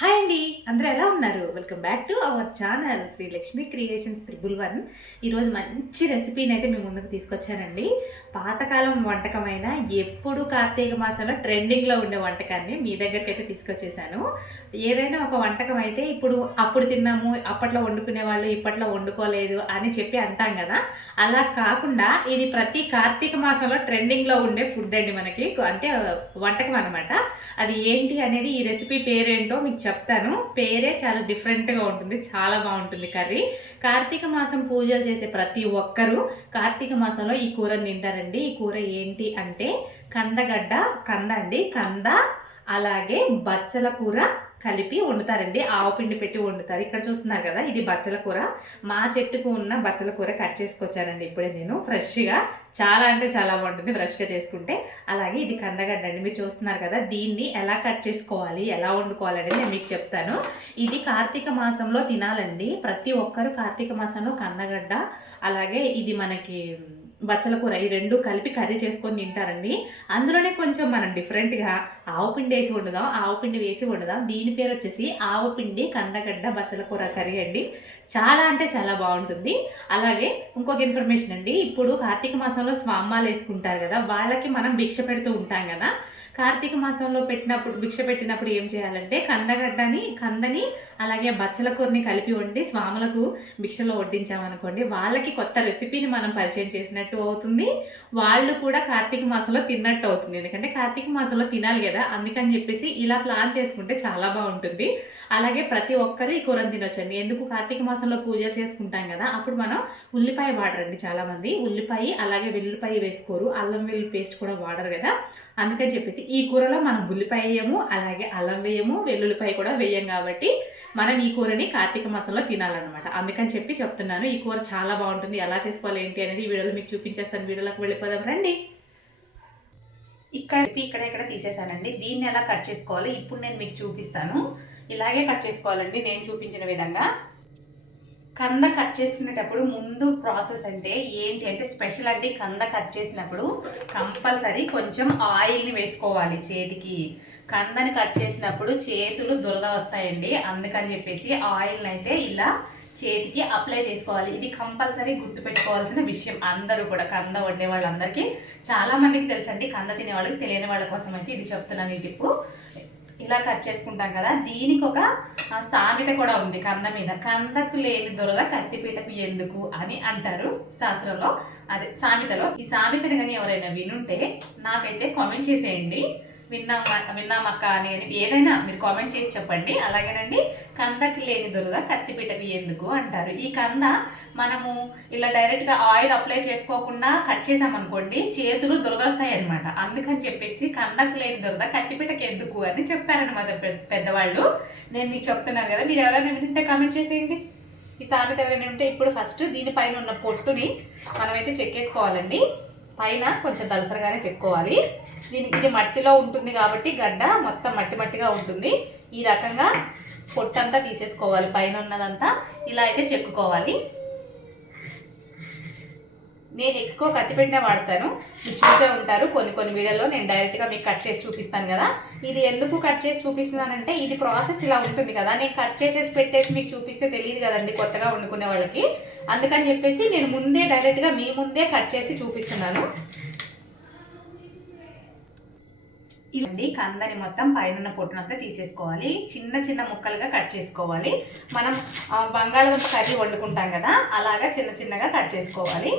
Hi అండి, అందరూ ఎలా ఉన్నారు? Welcome back to our channel Sri Lakshmi creations 111. ఈరోజు మంచి రెసిపీని అయితే మేము ముందుకు తీసుకొచ్చానండి. పాతకాలం వంటకమైన ఎప్పుడు కార్తీక మాసంలో ట్రెండింగ్లో ఉండే వంటకాన్ని మీ దగ్గరికి అయితే తీసుకొచ్చేసాను. ఏదైనా ఒక వంటకం అయితే అప్పుడు తిన్నాము, అప్పట్లో వండుకునే వాళ్ళు ఇప్పట్లో వండుకోలేదు అని చెప్పి అంటాం కదా. అలా కాకుండా ఇది ప్రతి కార్తీక మాసంలో ట్రెండింగ్లో ఉండే ఫుడ్ అండి. మనకి అంటే వంటకం అనమాట. అది ఏంటి అనేది, ఈ రెసిపీ పేరేంటో మీకు చెప్తాను. పేరే చాలా డిఫరెంట్గా ఉంటుంది, చాలా బాగుంటుంది కర్రీ. కార్తీక మాసం పూజలు చేసే ప్రతి ఒక్కరూ కార్తీక మాసంలో ఈ కూరని తింటారండి. ఈ కూర ఏంటి అంటే కంద అలాగే బచ్చల కూర కలిపి వండుతారండి. ఆవు పిండి పెట్టి వండుతారు. ఇక్కడ చూస్తున్నారు కదా, ఇది బచ్చల కూర. మా చెట్టుకు ఉన్న బచ్చల కూర కట్ చేసుకొచ్చానండి ఇప్పుడే నేను ఫ్రెష్గా. చాలా అంటే చాలా బాగుంటుంది ఫ్రెష్గా చేసుకుంటే. అలాగే ఇది కందగడ్డ అండి, మీరు చూస్తున్నారు కదా. దీన్ని ఎలా కట్ చేసుకోవాలి, ఎలా వండుకోవాలి అనేది నేను మీకు చెప్తాను. ఇది కార్తీక మాసంలో తినాలండి. ప్రతి ఒక్కరూ కార్తీక మాసంలో కందగడ్డ అలాగే ఇది మనకి బచ్చల కూర ఈ రెండు కలిపి కర్రీ చేసుకొని తింటారండి. అందులోనే కొంచెం మనం డిఫరెంట్గా ఆవుపిండి వేసి వండుదాం. దీని పేరు వచ్చేసి ఆవుపిండి కందగడ్డ బచ్చల కూర కర్రీ అండి. చాలా అంటే చాలా బాగుంటుంది. అలాగే ఇంకొక ఇన్ఫర్మేషన్ అండి, ఇప్పుడు కార్తీక మాసంలో స్వామ్మాలు వేసుకుంటారు కదా, వాళ్ళకి మనం భిక్ష పెడుతూ ఉంటాం కదా. కార్తీక మాసంలో భిక్ష పెట్టినప్పుడు ఏం చేయాలంటే కందని అలాగే బచ్చల కూరని కలిపి వండి స్వాములకు భిక్షలో వడ్డించామనుకోండి, వాళ్ళకి కొత్త రెసిపీని మనం పరిచయం చేసినట్టు అవుతుంది. వాళ్ళు కూడా కార్తీక మాసంలో తిన్నట్టు అవుతుంది. ఎందుకంటే కార్తీక మాసంలో తినాలి కదా, అందుకని చెప్పేసి ఇలా ప్లాన్ చేసుకుంటే చాలా బాగుంటుంది. అలాగే ప్రతి ఒక్కరు ఈ కూరని తినొచ్చండి. ఎందుకు, కార్తీక మాసంలో పూజలు చేసుకుంటాం కదా, అప్పుడు మనం ఉల్లిపాయ వాడరండి చాలామంది. ఉల్లిపాయ అలాగే వెల్లుల్లిపాయ వేసుకోరు, అల్లం వెల్లుల్లి పేస్ట్ కూడా వాడరు కదా. అందుకని చెప్పేసి ఈ కూరలో మనం ఉల్లిపాయ వేయము, అలాగే అల్లం వేయము, వెల్లుల్లిపాయ కూడా వేయం. కాబట్టి మనం ఈ కూరని కార్తీక మాసంలో తినాలన్నమాట. అందుకని చెప్పి చెప్తున్నాను. ఈ కూర చాలా బాగుంటుంది. ఎలా చేసుకోవాలి ఏంటి అనేది ఈ వీడియోలో మీకు చూపించేస్తాను. వీడియోలోకి వెళ్ళిపోదాం రండి. ఇక్కడ తీసేసానండి. దీన్ని ఎలా కట్ చేసుకోవాలి ఇప్పుడు నేను మీకు చూపిస్తాను. ఇలాగే కట్ చేసుకోవాలండి నేను చూపించిన విధంగా. కంద కట్ చేసుకునేటప్పుడు ముందు ప్రాసెస్ అంటే ఏంటి అంటే స్పెషల్ అండి. కంద కట్ చేసినప్పుడు కంపల్సరీ కొంచెం ఆయిల్ని వేసుకోవాలి చేతికి. కందని కట్ చేసినప్పుడు చేతులు దురద వస్తాయండి. అందుకని చెప్పేసి ఆయిల్ని అయితే ఇలా చేతికి అప్లై చేసుకోవాలి. ఇది కంపల్సరీ గుర్తుపెట్టుకోవాల్సిన విషయం. అందరూ కూడా కంద వండే వాళ్ళందరికీ చాలామందికి తెలుసండి, కంద తినే వాళ్ళకి తెలియని వాళ్ళ కోసం అయితే ఇది చెప్తున్నాను. ఈ టిప్పు ఇలా కట్ చేసుకుంటాం కదా. దీనికి ఒక సామెత కూడా ఉంది కంద మీద. కందకు లేని దురద కత్తిపీటకు ఎందుకు అని అంటారు శాస్త్రంలో, అదే సామెతలో. ఈ సామెతని కానీ ఎవరైనా వినుంటే నాకైతే కామెంట్ చేసేయండి. విన్నామక్క అని ఏదైనా మీరు కామెంట్ చేసి చెప్పండి. అలాగేనండి, కందకు లేని దురద కత్తిపీటకు ఎందుకు అంటారు. ఈ కంద మనము ఇలా డైరెక్ట్గా ఆయిల్ అప్లై చేసుకోకుండా కట్ చేసామనుకోండి, చేతులు దురదొస్తాయి అనమాట. అందుకని చెప్పేసి కందకు లేని దురద కత్తిపీటకు ఎందుకు అని చెప్తారనమాట పెద్దవాళ్ళు. నేను మీకు చెప్తున్నాను కదా, మీరు ఎవరైనా వింటే కామెంట్ చేసేయండి. ఈ సామెత ఎవరైనా ఉంటే ఇప్పుడు ఫస్ట్ దీనిపైన ఉన్న పొట్టుని మనమైతే చెక్కేసుకోవాలండి. పైన కొంచెం దలసరగానే చెక్కోవాలి. ఇది మట్టిలో ఉంటుంది కాబట్టి గడ్డ మొత్తం మట్టిగా ఉంటుంది. ఈ రకంగా పొట్టంతా తీసేసుకోవాలి, పైన ఉన్నదంతా ఇలా అయితే చెక్కుకోవాలి. నేను ఎక్కువ కత్తిపీటనే వాడతాను, మీరు చూసే ఉంటారు కొన్ని వీడియోలో. నేను డైరెక్ట్గా మీకు కట్ చేసి చూపిస్తాను కదా. ఇది ఎందుకు కట్ చేసి చూపిస్తున్నానంటే ఇది ప్రాసెస్ ఇలా ఉంటుంది కదా. నేను కట్ చేసేసి పెట్టేసి మీకు చూపిస్తే తెలియదు కదండి కొత్తగా వండుకునే వాళ్ళకి. అందుకని చెప్పేసి నేను ముందే డైరెక్ట్గా మీ ముందే కట్ చేసి చూపిస్తున్నాను. ఇలాంటి కందని మొత్తం పైన పొట్టునంతా తీసేసుకోవాలి. చిన్న ముక్కలుగా కట్ చేసుకోవాలి. మనం బంగాళదుంప కర్రీ వండుకుంటాం కదా, అలాగా చిన్నగా కట్ చేసుకోవాలి.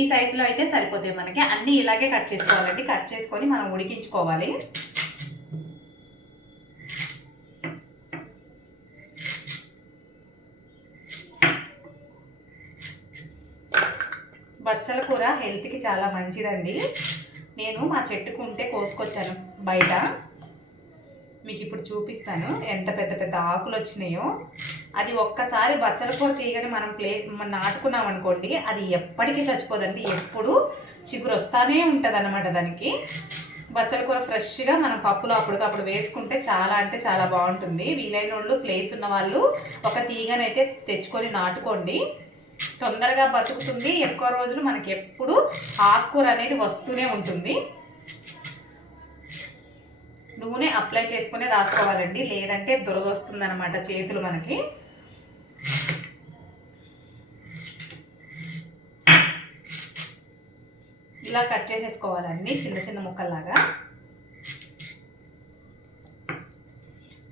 ఈ సైజులో అయితే సరిపోతాయి మనకి. అన్నీ ఇలాగే కట్ చేసుకోవాలండి. కట్ చేసుకొని మనం ఉడికించుకోవాలి. బచ్చల కూర హెల్త్కి చాలా మంచిదండి. నేను మా చెట్టుకు ఉంటే కోసుకొచ్చాను బయట. మీకు ఇప్పుడు చూపిస్తాను ఎంత పెద్ద ఆకులు వచ్చినాయో. అది ఒక్కసారి బచ్చల కూర తీయగానే మనం నాటుకున్నాం అనుకోండి, అది ఎప్పటికీ చచ్చిపోదండి. ఎప్పుడు చిగురు వస్తానే ఉంటుంది అన్నమాట దానికి. బచ్చల కూర ఫ్రెష్గా మనం పప్పులో అప్పటికప్పుడు వేసుకుంటే చాలా అంటే చాలా బాగుంటుంది. వీలైన వాళ్ళు, ప్లేస్ ఉన్న వాళ్ళు ఒక తీగనైతే తెచ్చుకొని నాటుకోండి. తొందరగా బతుకుతుంది, ఎక్కువ రోజులు మనకి ఎప్పుడు ఆకుకూర అనేది వస్తూనే ఉంటుంది. నూనె అప్లై చేసుకుని రాసుకోవాలండి, లేదంటే దురద వస్తుంది అనమాట చేతులు మనకి. ఇలా కట్ చేసేసుకోవాలండి చిన్న చిన్న ముక్కల్లాగా.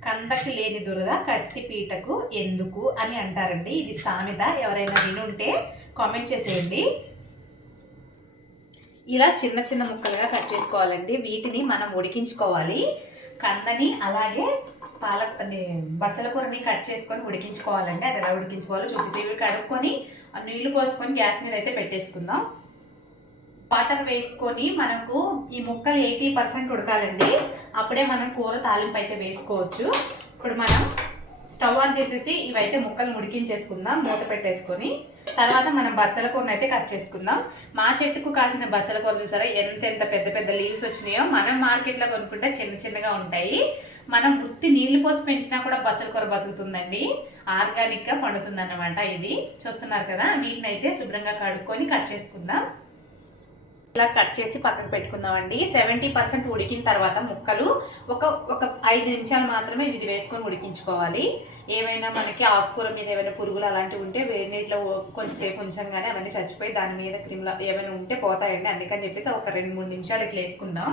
కందకి లేని దురద కత్తి పీటకు ఎందుకు అని అంటారండి. ఇది సామెత, ఎవరైనా వినుంటే కామెంట్ చేసేయండి. ఇలా చిన్న చిన్న ముక్కలుగా కట్ చేసుకోవాలండి. వీటిని మనం ఉడికించుకోవాలి. కందని అలాగే బచ్చల కూరని కట్ చేసుకొని ఉడికించుకోవాలండి. అది ఎలా ఉడికించుకోవాలో చూపిస్తే, ఇవి కడుక్కొని నీళ్లు పోసుకొని గ్యాస్ మీద అయితే పెట్టేసుకుందాం. వాటర్ వేసుకొని మనకు ఈ ముక్కలు 80% ఉడకాలండి. అప్పుడే మనం కూర తాలింపు అయితే వేసుకోవచ్చు. ఇప్పుడు మనం స్టవ్ ఆన్ చేసేసి ఇవైతే ముక్కలు ఉడికించేసుకుందాం మూత పెట్టేసుకొని. తర్వాత మనం బచ్చల కూరను అయితే కట్ చేసుకుందాం. మా చెట్టుకు కాసిన బచ్చల కూర చూసారా ఎంత పెద్ద పెద్ద లీవ్స్ వచ్చినాయో. మనం మార్కెట్లో కొనుక్కుంటే చిన్న చిన్నగా ఉంటాయి. మనం వృత్తి నీళ్లు పోసి పెంచినా కూడా బచ్చల కూర బతుకుతుందండి. ఆర్గానిక్గా పండుతుంది అన్నమాట. ఇది చూస్తున్నారు కదా. వీటిని అయితే శుభ్రంగా కడుక్కొని కట్ చేసుకుందాం. ఇలా కట్ చేసి పక్కకు పెట్టుకుందామండి. 70% ఉడికిన తర్వాత ముక్కలు ఒక 5 నిమిషాలు మాత్రమే ఇది వేసుకొని ఉడికించుకోవాలి. ఏమైనా మనకి ఆకుకూర మీద ఏమైనా పురుగులు అలాంటివి ఉంటే వేడి నీటిలో కొంచెంసేపు ఉంచంగానే అవన్నీ చచ్చిపోయి దాని మీద క్రిములు ఏమైనా ఉంటే పోతాయండి. అందుకని చెప్పేసి ఒక 2-3 నిమిషాలు ఇట్లా వేసుకుందాం.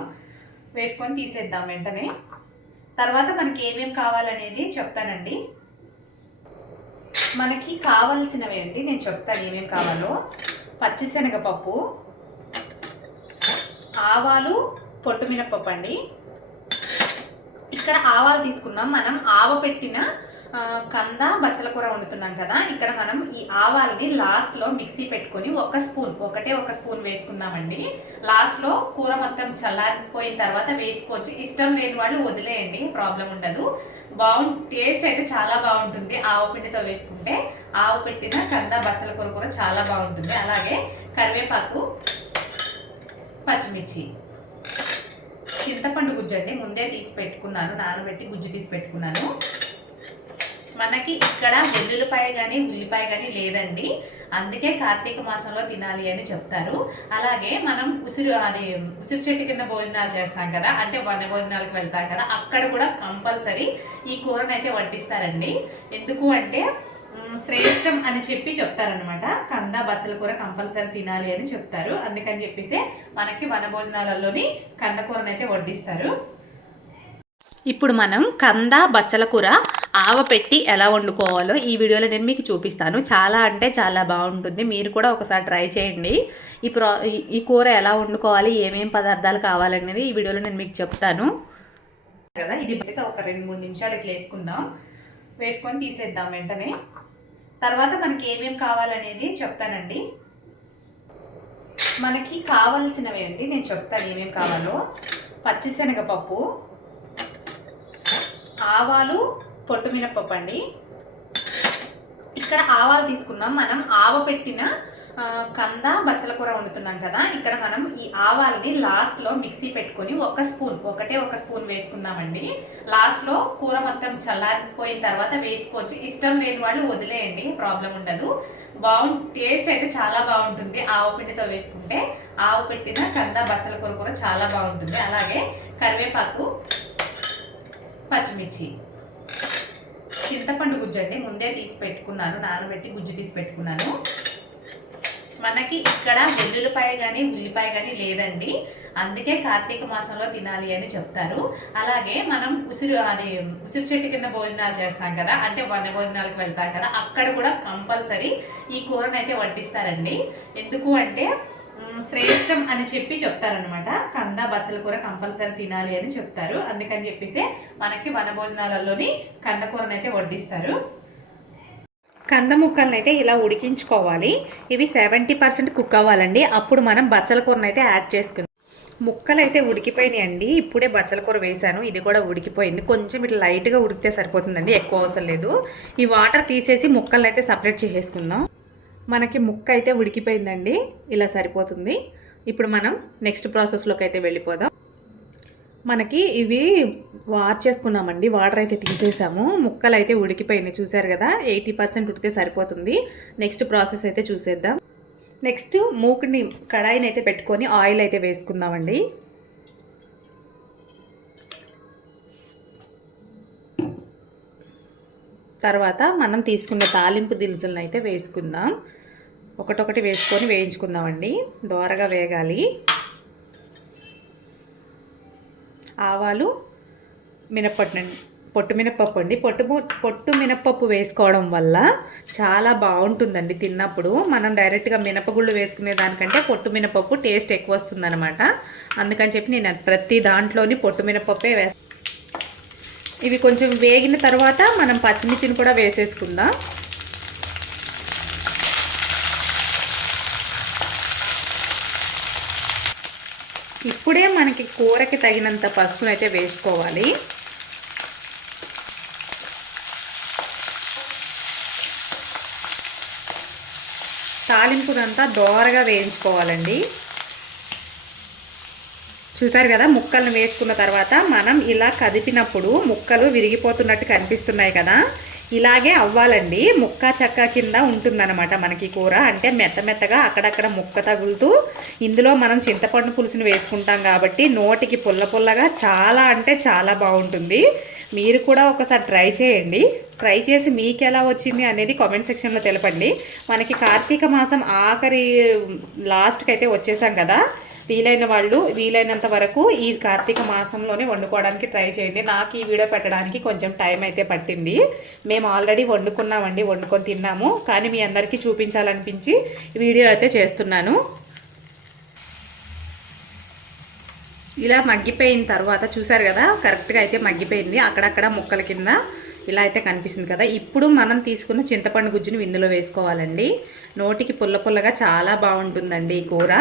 వేసుకొని తీసేద్దాం వెంటనే. తర్వాత మనకి ఏమేమి కావాలనేది చెప్తానండి. మనకి కావలసినవి అండి నేను చెప్తాను ఏమేమి కావాలో. పచ్చిశనగపప్పు, ఆవాలు, పొట్టు మినపప్పు అండి. ఇక్కడ ఆవాలు తీసుకున్నాం. మనం ఆవపెట్టిన కంద బచ్చల కూర వండుతున్నాం కదా. ఇక్కడ మనం ఈ ఆవాల్ని లాస్ట్లో మిక్సీ పెట్టుకొని ఒకటే ఒక స్పూన్ వేసుకుందామండి. లాస్ట్లో కూర మొత్తం చల్లారిపోయిన తర్వాత వేసుకోవచ్చు. ఇష్టం లేని వాళ్ళు వదిలేయండి, ప్రాబ్లం ఉండదు. టేస్ట్ అయితే చాలా బాగుంటుంది. ఆవు పిండితో వేసుకుంటే ఆవు పెట్టిన కంద బచ్చల కూర కూడా చాలా బాగుంటుంది. అలాగే కరివేపాకు, పచ్చిమిర్చి, చింతపండు గుజ్జు అండి ముందే తీసి పెట్టుకున్నాను, నానబెట్టి గుజ్జు తీసి పెట్టుకున్నాను. మనకి ఇక్కడ వెల్లుల్లిపాయ కానీ ఉల్లిపాయ కానీ లేదండి. అందుకే కార్తీక మాసంలో తినాలి అని చెప్తారు. అలాగే మనం ఉసిరు చెట్టు కింద భోజనాలు చేస్తాం కదా, అంటే వన భోజనాలకు వెళ్తాం కదా, అక్కడ కూడా కంపల్సరీ ఈ కూరను అయితే వడ్డిస్తారండి. ఎందుకు అంటే శ్రేష్టం అని చెప్పి చెప్తారనమాట. కంద బచ్చల కూర కంపల్సరీ తినాలి అని చెప్తారు. అందుకని చెప్పేసి మనకి వన భోజనాలలోని కంద కూరనైతే వడ్డిస్తారు. ఇప్పుడు మనం కంద బచ్చల కూర ఆవపెట్టి ఎలా వండుకోవాలో ఈ వీడియోలో నేను మీకు చూపిస్తాను. చాలా అంటే చాలా బాగుంటుంది. మీరు కూడా ఒకసారి ట్రై చేయండి. ఈ కూర ఎలా వండుకోవాలి, ఏమేం పదార్థాలు కావాలనేది ఈ వీడియోలో నేను మీకు చెప్తాను కదా. ఇది ఒక 2-3 నిమిషాలు ఇట్లా వేసుకుందాం. వేసుకొని తీసేద్దాం వెంటనే. తర్వాత మనకి ఏమేమి కావాలనేది చెప్తానండి. మనకి కావలసినవి అండి నేను చెప్తాను ఏమేమి కావాలో. పచ్చిశనగపప్పు, ఆవాలు, పొట్టు మినపప్పు అండి. ఇక్కడ ఆవాలు తీసుకున్నాం. మనం ఆవపెట్టిన కంద బచ్చల కూర వండుతున్నాం కదా. ఇక్కడ మనం ఈ ఆవాల్ని లాస్ట్లో మిక్సీ పెట్టుకొని ఒకటే ఒక స్పూన్ వేసుకుందామండి. లాస్ట్లో కూర మొత్తం చల్లారిపోయిన తర్వాత వేసుకోవచ్చు. ఇష్టం లేని వాళ్ళు వదిలేయండి, ప్రాబ్లం ఉండదు. టేస్ట్ అయితే చాలా బాగుంటుంది. ఆవు పిండితో వేసుకుంటే ఆవు పెట్టిన కంద బచ్చల కూర కూడా చాలా బాగుంటుంది. అలాగే కరివేపాకు, పచ్చిమిర్చి, చింతపండు గుజ్జు అండి ముందే తీసి పెట్టుకున్నాను, నానబెట్టి గుజ్జు తీసి పెట్టుకున్నాను. మనకి ఇక్కడ వెల్లుల్లిపాయ కానీ ఉల్లిపాయ కానీ లేదండి. అందుకే కార్తీక మాసంలో తినాలి అని చెప్తారు. అలాగే మనం ఉసిరు చెట్టు కింద భోజనాలు చేస్తాం కదా, అంటే వన భోజనాలకు వెళ్తాం కదా, అక్కడ కూడా కంపల్సరీ ఈ కూరనైతే వడ్డిస్తారండి. ఎందుకు అంటే శ్రేష్టం అని చెప్పి చెప్తారనమాట. కంద బచ్చల కూర కంపల్సరీ తినాలి అని చెప్తారు. అందుకని చెప్పేసి మనకి వన భోజనాలలోని కంద కూరనైతే వడ్డిస్తారు. కంద ముక్కలను అయితే ఇలా ఉడికించుకోవాలి. ఇవి 70% కుక్ అవ్వాలండి. అప్పుడు మనం బచ్చల కూరను అయితే యాడ్ చేసుకుందాం. ముక్కలు అయితే ఉడికిపోయినాయి అండి. ఇప్పుడే బచ్చల కూర వేసాను, ఇది కూడా ఉడికిపోయింది. కొంచెం ఇట్లా లైట్గా ఉడికితే సరిపోతుందండి, ఎక్కువ అవసరం లేదు. ఈ వాటర్ తీసేసి ముక్కలను అయితే సపరేట్ చేసేసుకుందాం. మనకి ముక్క అయితే ఉడికిపోయిందండి, ఇలా సరిపోతుంది. ఇప్పుడు మనం నెక్స్ట్ ప్రాసెస్లోకి అయితే వెళ్ళిపోదాం. మనకి ఇవి వాష్ చేసుకున్నామండి, వాటర్ అయితే తీసేసాము, ముక్కలు అయితే ఉడికిపోయినాయి చూసారు కదా. 80% ఉడికితే సరిపోతుంది. నెక్స్ట్ ప్రాసెస్ అయితే చూసేద్దాం. నెక్స్ట్ మూకుని కడాయిని అయితే పెట్టుకొని ఆయిల్ అయితే వేసుకుందామండి. తర్వాత మనం తీసుకున్న తాలింపు దినుసులను అయితే వేసుకుందాం. ఒకటొకటి వేసుకొని వేయించుకుందామండి, దోరగా వేగాలి. ఆవాలు, పొట్టు మినపప్పు అండి. పొట్టు మినపప్పు వేసుకోవడం వల్ల చాలా బాగుంటుందండి తిన్నప్పుడు. మనం డైరెక్ట్గా మినపగుళ్ళు వేసుకునే దానికంటే పొట్టు మినపప్పు టేస్ట్ ఎక్కువ వస్తుందన్నమాట. అందుకని చెప్పి నేను ప్రతి దాంట్లోని పొట్టు మినపప్పే వేస్తాను. ఇవి కొంచెం వేగిన తర్వాత మనం పచ్చిమిర్చిని కూడా వేసేసుకుందాం. ఇప్పుడే మనకి కూరకి తగినంత పసుపునైతే వేసుకోవాలి. తాలింపునంతా దోరగా వేయించుకోవాలండి. చూసారు కదా, ముక్కలను వేసుకున్న తర్వాత మనం ఇలా కదిపినప్పుడు ముక్కలు విరిగిపోతున్నట్టు కనిపిస్తున్నాయి కదా, ఇలాగే అవ్వాలండి. ముక్క చెక్క కింద ఉంటుందన్నమాట మనకి కూర. అంటే మెత్తగా అక్కడక్కడ ముక్క తగులుతూ, ఇందులో మనం చింతపండు పులుసుని వేసుకుంటాం కాబట్టి నోటికి పుల్లగా చాలా అంటే చాలా బాగుంటుంది. మీరు కూడా ఒకసారి ట్రై చేయండి. ట్రై చేసి మీకు ఎలా వచ్చింది అనేది కామెంట్ సెక్షన్లో తెలపండి. మనకి కార్తీక మాసం ఆఖరి లాస్ట్కి అయితే వచ్చేసాం కదా, వీలైన వాళ్ళు వీలైనంత వరకు ఈ కార్తీక మాసంలోనే వండుకోవడానికి ట్రై చేయండి. నాకు ఈ వీడియో పెట్టడానికి కొంచెం టైం అయితే పట్టింది. మేము ఆల్రెడీ వండుకున్నామండి, వండుకొని తిన్నాము. కానీ మీ అందరికీ చూపించాలనిపించి వీడియో అయితే చేస్తున్నాను. ఇలా మగ్గిపోయిన తర్వాత చూసారు కదా, కరెక్ట్గా అయితే మగ్గిపోయింది. అక్కడక్కడ ముక్కల కింద ఇలా అయితే కనిపిస్తుంది కదా. ఇప్పుడు మనం తీసుకున్న చింతపండు గుజ్జుని ఇందులో వేసుకోవాలండి. నోటికి పుల్లగా చాలా బాగుంటుందండి ఈ కూర.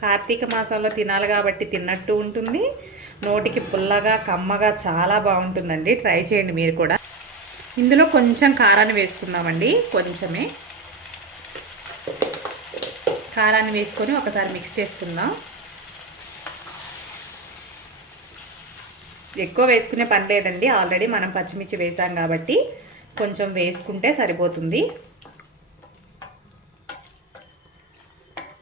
కార్తీక మాసంలో తినాలి కాబట్టి తిన్నట్టు ఉంటుంది. నోటికి పుల్లగా కమ్మగా చాలా బాగుంటుందండి. ట్రై చేయండి మీరు కూడా. ఇందులో కొంచెం కారాన్ని వేసుకుందామండి. కొంచెమే కారాన్ని వేసుకొని ఒకసారి మిక్స్ చేసుకుందాం. ఎక్కువ వేసుకునే పని లేదండి, ఆల్రెడీ మనం పచ్చిమిర్చి వేసాం కాబట్టి కొంచెం వేసుకుంటే సరిపోతుంది.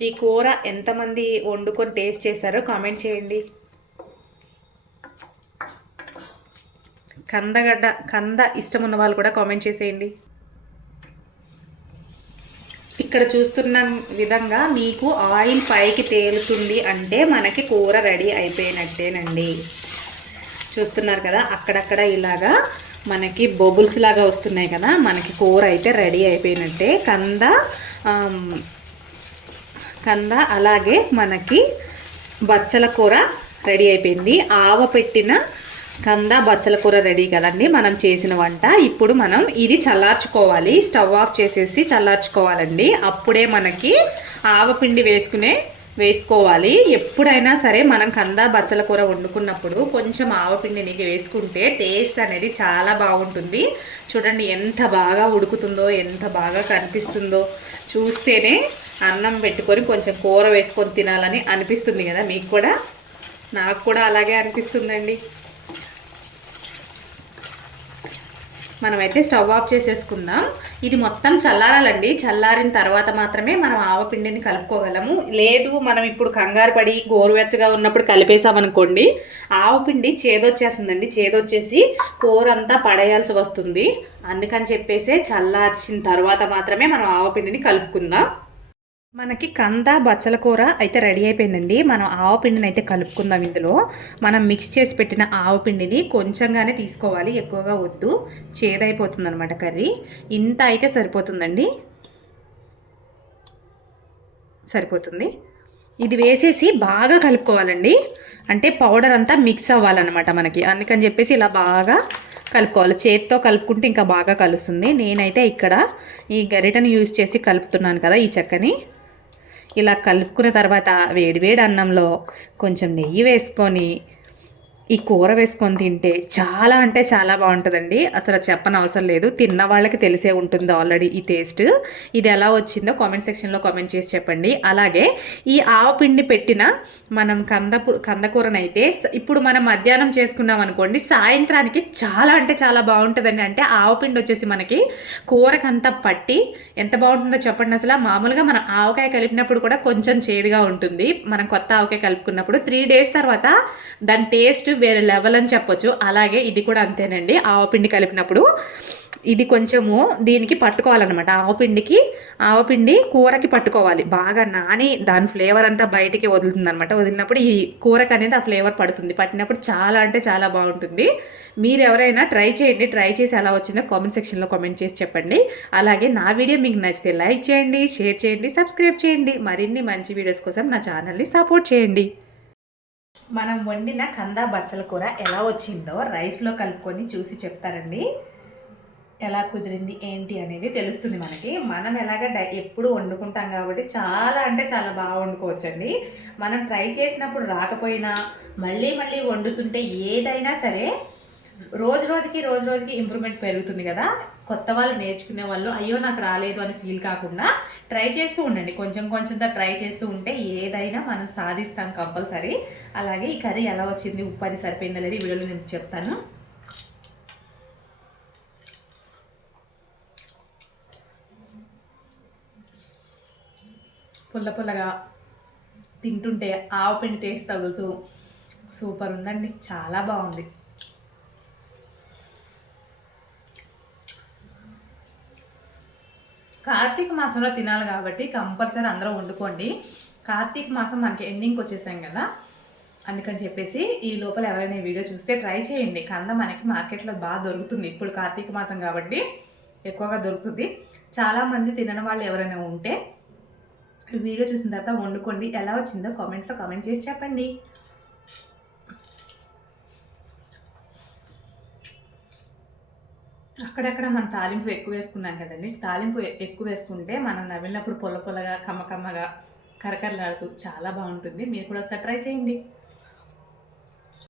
ఈ కూర ఎంతమంది వండుకొని టేస్ట్ చేశారో కామెంట్ చేయండి. కంద ఇష్టం ఉన్న వాళ్ళు కూడా కామెంట్ చేసేయండి. ఇక్కడ చూస్తున్న విధంగా మీకు ఆయిల్ పైకి తేలుతుంది అంటే మనకి కూర రెడీ అయిపోయినట్టేనండి. చూస్తున్నారు కదా, అక్కడక్కడ ఇలాగా మనకి బబుల్స్ లాగా వస్తున్నాయి కదా, మనకి కూర అయితే రెడీ అయిపోయినట్టే. కంద అలాగే మనకి బచ్చల కూర రెడీ అయిపోయింది. ఆవ పెట్టిన కంద బచ్చల కూర రెడీ కదండి మనం చేసిన వంట. ఇప్పుడు మనం ఇది చల్లార్చుకోవాలి. స్టవ్ ఆఫ్ చేసేసి చల్లార్చుకోవాలండి. అప్పుడే మనకి ఆవపిండి వేసుకోవాలి. ఎప్పుడైనా సరే మనం కంద బచ్చల కూర వండుకున్నప్పుడు కొంచెం ఆవపిండిని వేసుకుంటే టేస్ట్ అనేది చాలా బాగుంటుంది. చూడండి ఎంత బాగా ఉడుకుతుందో, ఎంత బాగా కనిపిస్తుందో. చూస్తేనే అన్నం పెట్టుకొని కొంచెం కూర వేసుకొని తినాలని అనిపిస్తుంది కదా మీకు కూడా. నాకు కూడా అలాగే అనిపిస్తుందండి. మనమైతే స్టవ్ ఆఫ్ చేసేసుకుందాం. ఇది మొత్తం చల్లారాలండి. చల్లారిన తర్వాత మాత్రమే మనం ఆవపిండిని కలుపుకోగలము. లేదు మనం ఇప్పుడు కంగారు పడి గోరువెచ్చగా ఉన్నప్పుడు కలిపేసామనుకోండి, ఆవపిండి చేదొచ్చేస్తుందండి. చేదొచ్చేసి కూర అంతా పడేయాల్సి వస్తుంది. అందుకని చెప్పేసి చల్లార్చిన తర్వాత మాత్రమే మనం ఆవపిండిని కలుపుకుందాం. మనకి కంద బచ్చల కూర అయితే రెడీ అయిపోయిందండి. మనం ఆవపిండిని అయితే కలుపుకుందాం. ఇందులో మనం మిక్స్ చేసి పెట్టిన ఆవపిండిని కొంచెంగానే తీసుకోవాలి, ఎక్కువగా వద్దు, చేదైపోతుంది అనమాట కర్రీ. ఇంత అయితే సరిపోతుందండి, సరిపోతుంది. ఇది వేసేసి బాగా కలుపుకోవాలండి. అంటే పౌడర్ అంతా మిక్స్ అవ్వాలన్నమాట మనకి. అందుకని చెప్పేసి ఇలా బాగా కలుపుకోవాలి. చేతితో కలుపుకుంటే ఇంకా బాగా కలుస్తుంది. నేనైతే ఇక్కడ ఈ గరిటను యూజ్ చేసి కలుపుతున్నాను కదా ఈ చెక్కని. ఇలా కలుపుకున్న తర్వాత వేడివేడి అన్నంలో కొంచెం నెయ్యి వేసుకొని ఈ కూర వేసుకొని తింటే చాలా అంటే చాలా బాగుంటుందండి. అసలు చెప్పని అవసరం లేదు, తిన్న వాళ్ళకి తెలిసే ఉంటుంది ఆల్రెడీ ఈ టేస్ట్. ఇది ఎలా వచ్చిందో కామెంట్ సెక్షన్లో కామెంట్ చేసి చెప్పండి. అలాగే ఈ ఆవపిండి పెట్టిన మనం కందకూరనైతే ఇప్పుడు మనం మధ్యాహ్నం చేసుకున్నాం అనుకోండి, సాయంత్రానికి చాలా అంటే చాలా బాగుంటుందండి. అంటే ఆవపిండి వచ్చేసి మనకి కూరకంతా పట్టి ఎంత బాగుంటుందో చెప్పండి. అసలు మామూలుగా మనం ఆవకాయ కలిపినప్పుడు కూడా కొంచెం చేదుగా ఉంటుంది. మనం కొత్త ఆవకాయ కలుపుకున్నప్పుడు 3 days తర్వాత దాని టేస్ట్ వేరే లెవెల్ అని చెప్పొచ్చు. అలాగే ఇది కూడా అంతేనండి. ఆవపిండి కలిపినప్పుడు ఇది కొంచెము దీనికి పట్టుకోవాలన్నమాట. ఆవపిండి కూరకి పట్టుకోవాలి, బాగా నాని దాని ఫ్లేవర్ అంతా బయటికి వదులుతుంది అనమాట. వదిలినప్పుడు ఈ కూరకి అనేది ఆ ఫ్లేవర్ పడుతుంది. పట్టినప్పుడు చాలా అంటే చాలా బాగుంటుంది. మీరు ఎవరైనా ట్రై చేయండి. ట్రై చేసి ఎలా వచ్చిందో కామెంట్ సెక్షన్లో కామెంట్ చేసి చెప్పండి. అలాగే నా వీడియో మీకు నచ్చితే లైక్ చేయండి, షేర్ చేయండి, సబ్స్క్రైబ్ చేయండి. మరిన్ని మంచి వీడియోస్ కోసం నా ఛానల్ని సపోర్ట్ చేయండి. మనం వండిన కంద బచ్చల కూర ఎలా వచ్చిందో రైస్లో కలుపుకొని చూసి చెప్తారండి. ఎలా కుదిరింది ఏంటి అనేది తెలుస్తుంది మనకి. మనం ఎలాగ ఎప్పుడు వండుకుంటాం కాబట్టి చాలా అంటే చాలా బాగా వండుకోవచ్చండి. మనం ట్రై చేసినప్పుడు రాకపోయినా మళ్ళీ మళ్ళీ వండుతుంటే ఏదైనా సరే రోజు రోజుకి ఇంప్రూవ్మెంట్ పెరుగుతుంది కదా. కొత్త వాళ్ళు నేర్చుకునే వాళ్ళు అయ్యో నాకు రాలేదు అని ఫీల్ కాకుండా ట్రై చేస్తూ ఉండండి. కొంచెంతో ట్రై చేస్తూ ఉంటే ఏదైనా మనం సాధిస్తాం కంపల్సరీ. అలాగే ఈ కర్రీ ఎలా వచ్చింది, ఉప్పు అది సరిపోయిందా లేదు ఈ వీడియోలో నేను చెప్తాను. పుల్లగా తింటుంటే ఆవపిండి టేస్ట్ తగులుతూ సూపర్ ఉందండి, చాలా బాగుంది. కార్తీక మాసంలో తినాలి కాబట్టి కంపల్సరీ అందరూ వండుకోండి. కార్తీక మాసం మనకి ఎండింగ్కి వచ్చేసాం కదా, అందుకని చెప్పేసి ఈ లోపల ఎవరైనా వీడియో చూస్తే ట్రై చేయండి. కంద మనకి మార్కెట్లో బాగా దొరుకుతుంది. ఇప్పుడు కార్తీక మాసం కాబట్టి ఎక్కువగా దొరుకుతుంది. చాలామంది తినని వాళ్ళు ఎవరైనా ఉంటే వీడియో చూసిన తర్వాత వండుకోండి. ఎలా వచ్చిందో కామెంట్లో కామెంట్ చేసి చెప్పండి. అక్కడక్కడ మనం తాలింపు ఎక్కువ వేసుకున్నాం కదండి. తాలింపు ఎక్కువ వేసుకుంటే మనం నవ్వినప్పుడు పొల్లగా కమ్మగా కరకరలాడుతూ చాలా బాగుంటుంది. మీరు కూడా ఒకసారి ట్రై చేయండి.